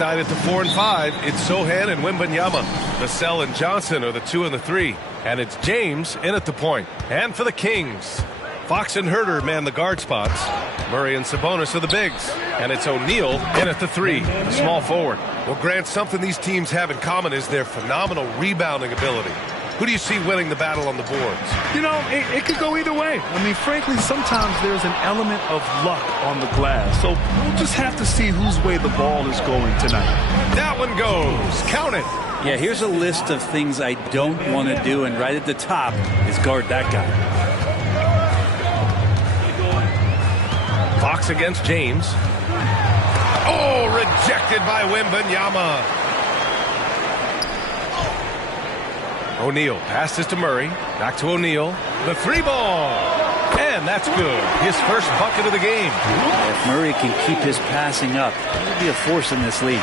side at the 4 and 5, it's Sohan and Wembanyama. Vassell and Johnson are the 2 and the 3. And it's James in at the point. And for the Kings, Fox and Herter man the guard spots. Murray and Sabonis are the bigs. And it's O'Neal in at the 3, the small forward. Well, Grant, something these teams have in common is their phenomenal rebounding ability. Who do you see winning the battle on the boards? You know, it could go either way. I mean, frankly, sometimes there's an element of luck on the glass. So we'll just have to see whose way the ball is going tonight. That one goes. Count it. Yeah, here's a list of things I don't want to do, and right at the top is guard that guy. Fox against James. Oh, rejected by Wembanyama. O'Neal passes to Murray. Back to O'Neal. The 3-ball. And that's good. His first bucket of the game. If Murray can keep his passing up, he'll be a force in this league.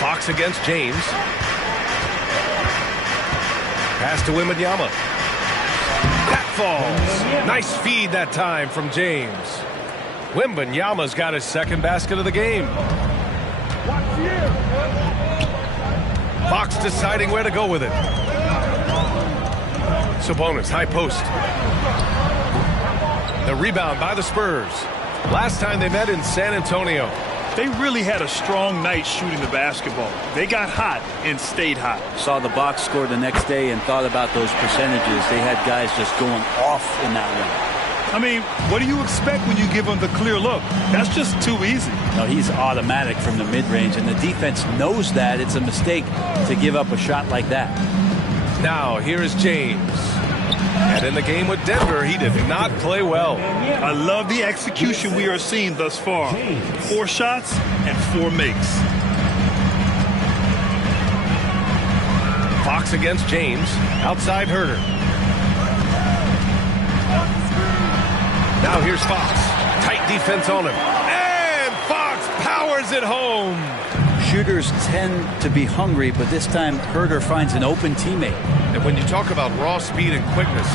Fox against James. Pass to Wembanyama. That falls. Nice feed that time from James. Wembanyama's got his second basket of the game. Fox deciding where to go with it. Sabonis, high post. The rebound by the Spurs. Last time they met in San Antonio. They really had a strong night shooting the basketball. They got hot and stayed hot. Saw the box score the next day and thought about those percentages. They had guys just going off in that one. I mean, what do you expect when you give him the clear look? That's just too easy. No, he's automatic from the mid-range, and the defense knows that. It's a mistake to give up a shot like that. Now, here is James. And in the game with Denver, he did not play well. I love the execution we are seeing thus far. 4 shots and 4 makes. Fox against James. Outside Herter. Now here's Fox. Tight defense on him. And Fox powers it home. Shooters tend to be hungry, but this time Herter finds an open teammate. And when you talk about raw speed and quickness,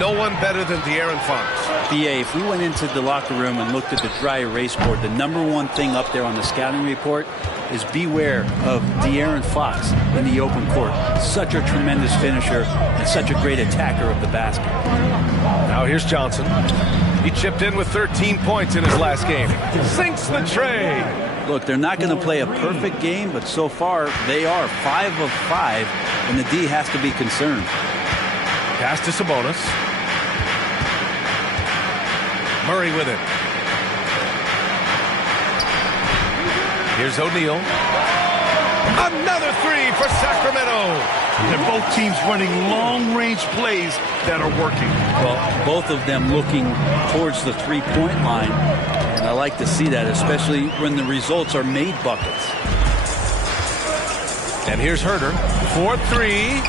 no one better than De'Aaron Fox. BA, if we went into the locker room and looked at the dry erase board, the #1 thing up there on the scouting report is beware of De'Aaron Fox in the open court. Such a tremendous finisher and such a great attacker of the basket. Now here's Johnson. He chipped in with 13 points in his last game. Sinks the tray. Look, they're not going to play a perfect game, but so far they are 5 of 5, and the D has to be concerned. Pass to Sabonis. Murray with it. Here's O'Neal. Another 3 for Sacramento. And both teams running long-range plays that are working. Well, both of them looking towards the three-point line. And I like to see that, especially when the results are made buckets. And here's Herter. 4-3.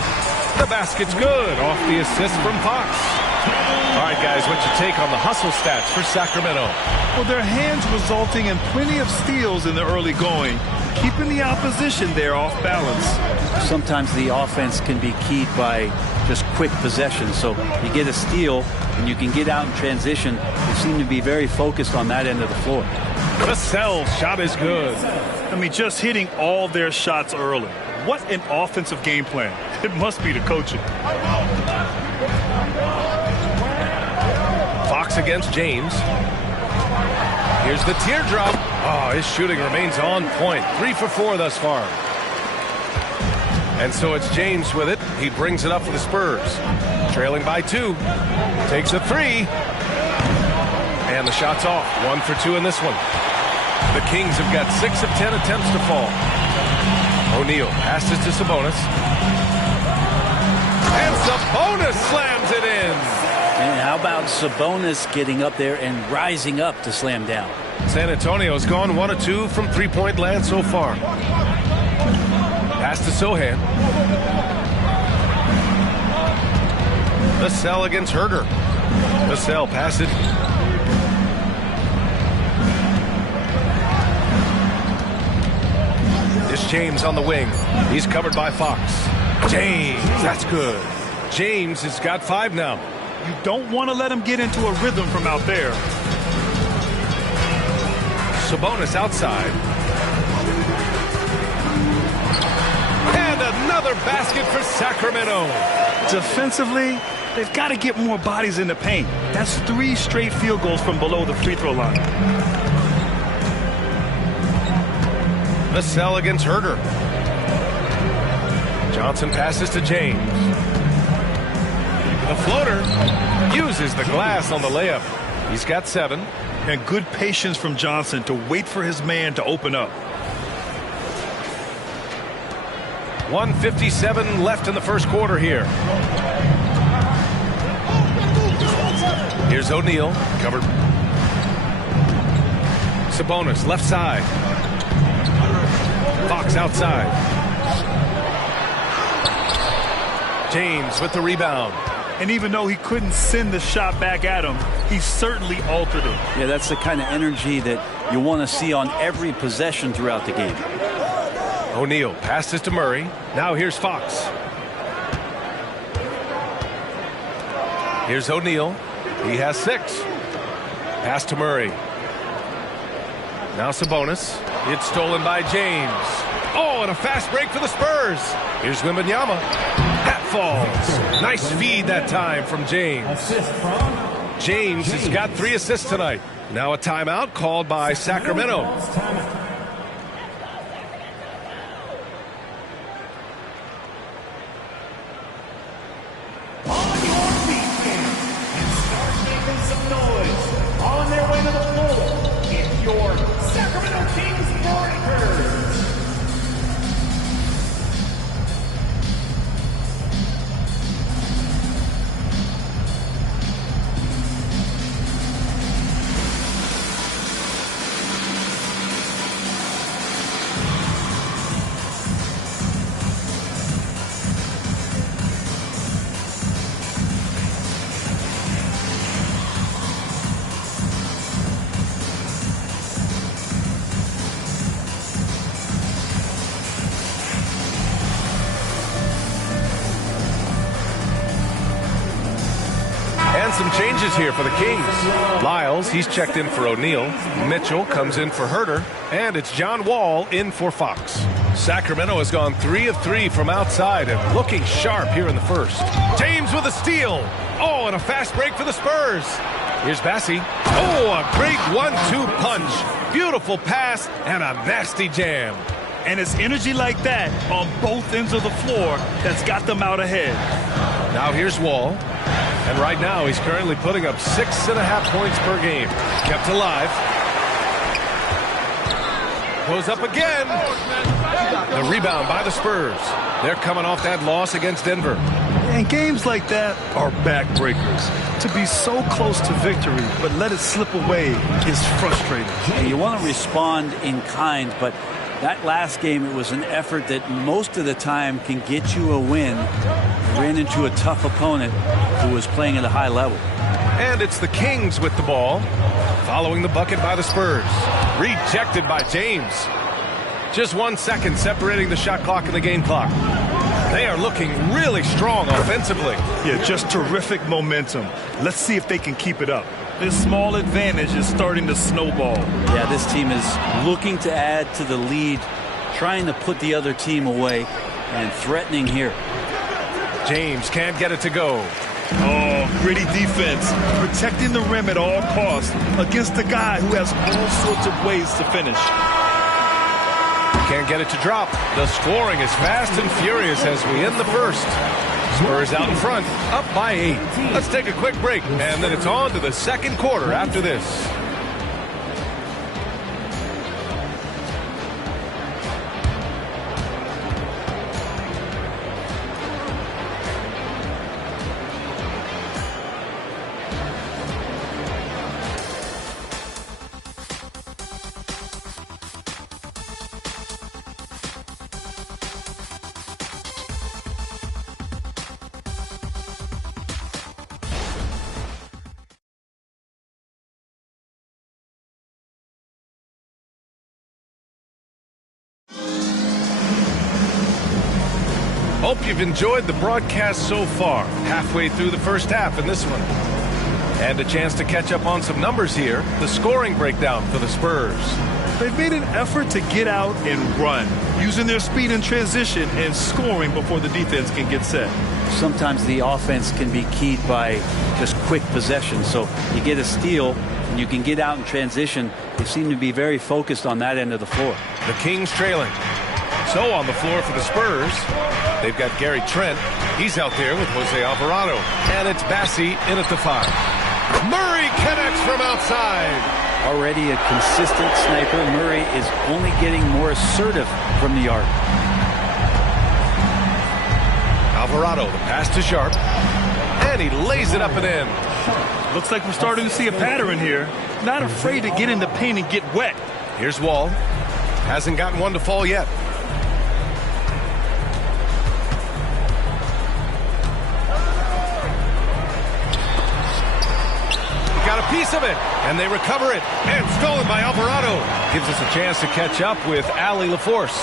The basket's good. Off the assist from Fox. All right, guys, what's your take on the hustle stats for Sacramento? Well, their hands resulting in plenty of steals in the early going, keeping the opposition there off balance. Sometimes the offense can be keyed by just quick possession. So you get a steal and you can get out in transition. They seem to be very focused on that end of the floor. Vassell's shot is good. I mean, just hitting all their shots early. What an offensive game plan. It must be the coaching. Fox against James. Here's the teardrop. Oh, his shooting remains on point. 3 for 4 thus far. And so it's James with it. He brings it up for the Spurs. Trailing by 2. Takes a 3. And the shot's off. 1 for 2 in this one. The Kings have got 6 of 10 attempts to fall. O'Neal passes to Sabonis. And Sabonis slams it in. And how about Sabonis getting up there and rising up to slam down? San Antonio's gone 1 of 2 from three-point land so far. Pass to Sohan. Vassell against Herter. Vassell pass it. It's James on the wing. He's covered by Fox. James, that's good. James has got 5 now. You don't want to let him get into a rhythm from out there. Sabonis outside. And another basket for Sacramento. Defensively, they've got to get more bodies in the paint. That's 3 straight field goals from below the free throw line. The sell against Herder. Johnson passes to James. The floater uses the glass on the layup. He's got 7. And good patience from Johnson to wait for his man to open up. 1:57 left in the first quarter here. Here's O'Neal, covered. Sabonis, left side. Fox outside. James with the rebound. And even though he couldn't send the shot back at him, he certainly altered it. Yeah, that's the kind of energy that you want to see on every possession throughout the game. O'Neal passes to Murray. Now here's Fox. Here's O'Neal. He has 6. Pass to Murray. Now Sabonis. It's stolen by James. Oh, and a fast break for the Spurs. Here's Wembanyama. That falls. Nice feed that time from James. James has got 3 assists tonight. Now a timeout called by Sacramento. Some changes here for the Kings. Lyles, he's checked in for O'Neal. Mitchell comes in for Herder. And it's John Wall in for Fox. Sacramento has gone 3 of 3 from outside and looking sharp here in the first. James with a steal. Oh, and a fast break for the Spurs. Here's Bassi. Oh, a great 1-2 punch. Beautiful pass and a nasty jam. And it's energy like that on both ends of the floor that's got them out ahead. Now here's Wall. And right now, he's currently putting up 6.5 points per game. Kept alive. Goes up again. The rebound by the Spurs. They're coming off that loss against Denver. And games like that are backbreakers. To be so close to victory, but let it slip away is frustrating. And you want to respond in kind, but that last game, it was an effort that most of the time can get you a win. Ran into a tough opponent who was playing at a high level. And it's the Kings with the ball, following the bucket by the Spurs. Rejected by James. Just 1 second separating the shot clock and the game clock. They are looking really strong offensively. Yeah, just terrific momentum. Let's see if they can keep it up. This small advantage is starting to snowball. Yeah, this team is looking to add to the lead, trying to put the other team away, and threatening here. James can't get it to go. Oh, gritty defense. Protecting the rim at all costs against a guy who has all sorts of ways to finish. Can't get it to drop. The scoring is fast and furious as we end the first. Spurs out in front, up by 8. Let's take a quick break, and then it's on to the second quarter after this. Hope you've enjoyed the broadcast so far. Halfway through the first half in this one. And a chance to catch up on some numbers here. The scoring breakdown for the Spurs. They've made an effort to get out and run, using their speed in transition and scoring before the defense can get set. Sometimes the offense can be keyed by just quick possession. So you get a steal and you can get out in transition. They seem to be very focused on that end of the floor. The Kings trailing. So on the floor for the Spurs, they've got Gary Trent. He's out there with Jose Alvarado. And it's Bassi in at the 5. Murray connects from outside. Already a consistent sniper, Murray is only getting more assertive from the arc. Alvarado, the pass to Sharp. And he lays it up and in. Looks like we're starting to see a pattern here. Not afraid to get in the paint and get wet. Here's Wall. Hasn't gotten one to fall yet. Got a piece of it, and they recover it, and stolen by Alvarado. Gives us a chance to catch up with Allie LaForce.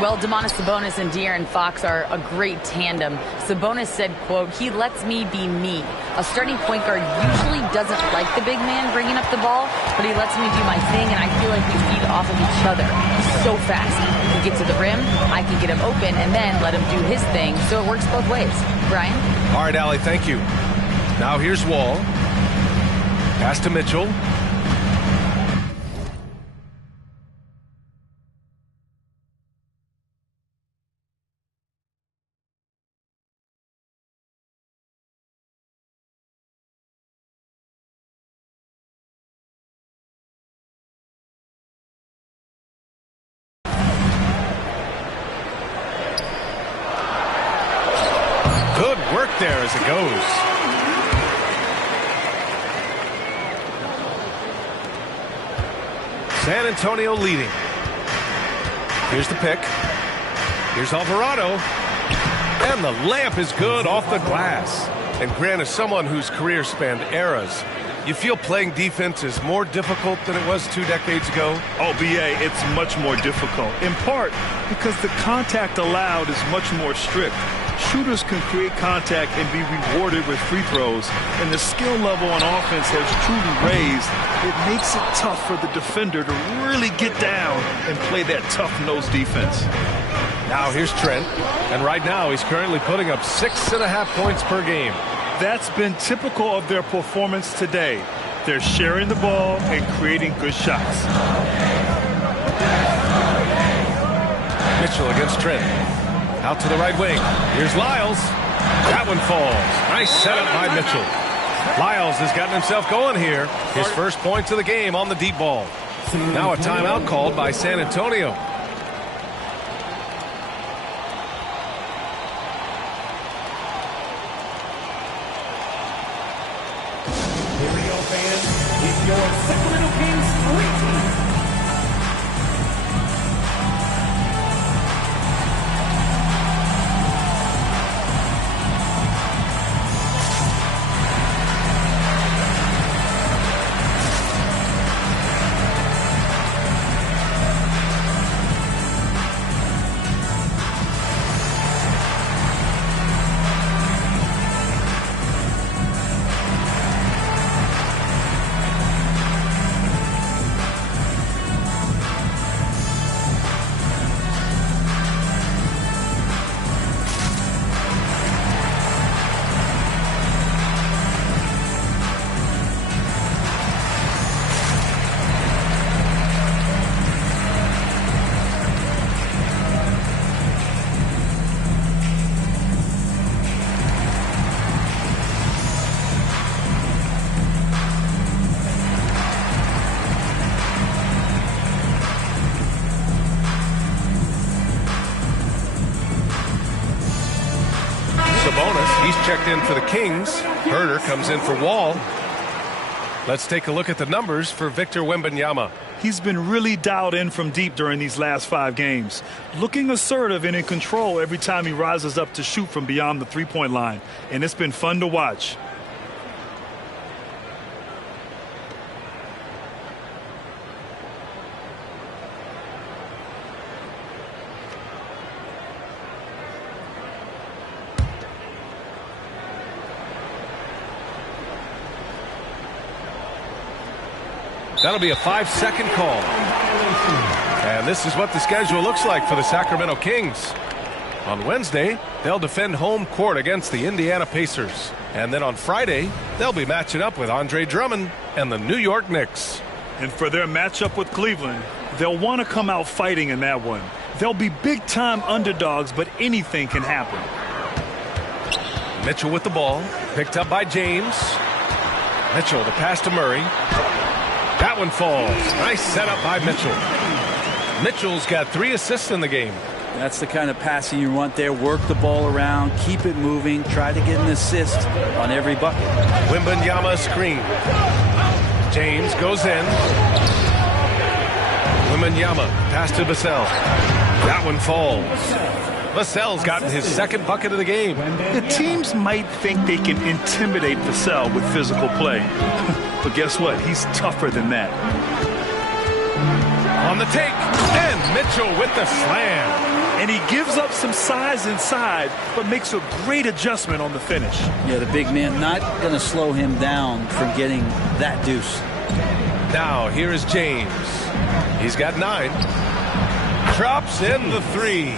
Well, Domantas Sabonis and De'Aaron Fox are a great tandem. Sabonis said, quote, "He lets me be me." A starting point guard usually doesn't like the big man bringing up the ball, but he lets me do my thing, and I feel like we feed off of each other. He's so fast. He can get to the rim, I can get him open, and then let him do his thing, so it works both ways. Brian? All right, Allie, thank you. Now here's Wall. Pass to Mitchell. Good work there as it goes. San Antonio leading. Here's the pick. Here's Alvarado. And the layup is good off the glass. And Grant, as someone whose career spanned eras, you feel playing defense is more difficult than it was 2 decades ago? Oh, BA, it's much more difficult. In part because the contact allowed is much more strict. Shooters can create contact and be rewarded with free throws, and the skill level on offense has truly raised. It makes it tough for the defender to really get down and play that tough-nosed defense. Now here's Trent, and right now he's currently putting up 6.5 points per game. That's been typical of their performance today. They're sharing the ball and creating good shots. Mitchell against Trent. Out to the right wing. Here's Lyles. That one falls. Nice setup by Mitchell. Lyles has gotten himself going here. His first points of the game on the deep ball. Now a timeout called by San Antonio. Here we go, fans. It's your Sacramento Kings 3 team. Sabonis, he's checked in for the Kings. Herder comes in for Wall. Let's take a look at the numbers for Victor Wembanyama. He's been really dialed in from deep during these last 5 games. Looking assertive and in control every time he rises up to shoot from beyond the three-point line. And it's been fun to watch. That'll be a 5-second call. this is what the schedule looks like for the Sacramento Kings. On Wednesday, they'll defend home court against the Indiana Pacers. And then on Friday, they'll be matching up with Andre Drummond and the New York Knicks. And for their matchup with Cleveland, they'll want to come out fighting in that one. They'll be big-time underdogs, but anything can happen. Mitchell with the ball, picked up by James. Mitchell, the pass to Murray. That one falls. Nice setup by Mitchell. Mitchell's got 3 assists in the game. That's the kind of passing you want there. Work the ball around, keep it moving, try to get an assist on every bucket. Wembanyama screen. James goes in. Wembanyama, pass to Vassell. That one falls. Vassell's gotten his 2nd bucket of the game. The teams might think they can intimidate Vassell with physical play. But guess what? He's tougher than that. On the take, and Mitchell with the slam. And he gives up some size inside, but makes a great adjustment on the finish. Yeah, the big man not going to slow him down from getting that deuce. Now, here is James. He's got 9. Drops in the 3.